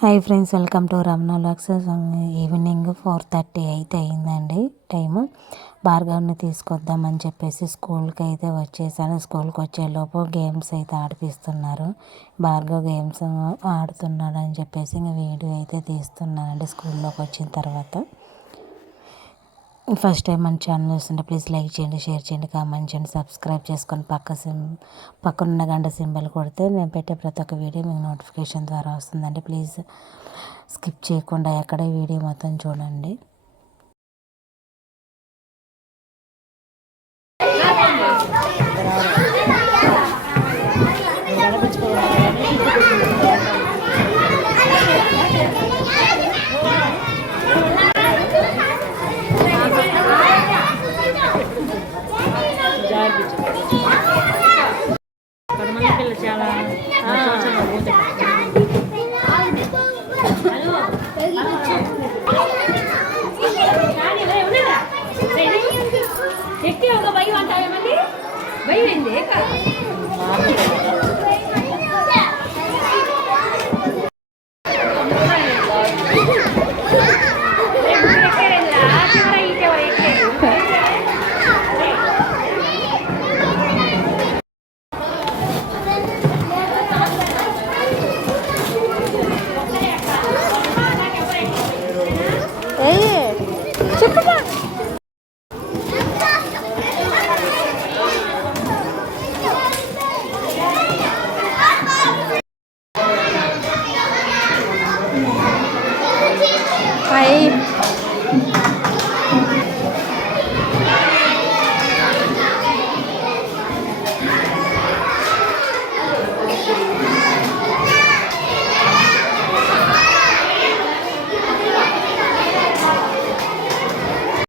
Hi friends, welcome to Ramana vlogs. Evening 4:30 అయితే అయిందండి time. భార్గవ్ని తీసుకొద్దామని చెప్పేసి స్కూల్కి అయితే వచ్చేసాను. స్కూల్కి వచ్చేలోపు గేమ్స్ అయితే ఆడిపిస్తున్నారు. భార్గవ్ గేమ్స్ ఆడుతున్నాడు అని చెప్పేసి ఇంకా వీడియో అయితే తీస్తున్నానండి. స్కూల్లోకి వచ్చిన తర్వాత ఫస్ట్ టైం మన ఛానల్ చూస్తుంటే ప్లీజ్ లైక్ చేయండి, షేర్ చేయండి, కామెంట్ చేయండి, సబ్స్క్రైబ్ చేసుకొని పక్కనున్న గంట సింబల్ కొడితే నేను పెట్టే ప్రతి ఒక్క వీడియో మీకు నోటిఫికేషన్ ద్వారా వస్తుందండి. ప్లీజ్ స్కిప్ చేయకుండా ఎక్కడ వీడియో మొత్తం చూడండి. చాలా ఎక్కి ఒక భయం అంటారేమండి, భయం ఏంది Bye.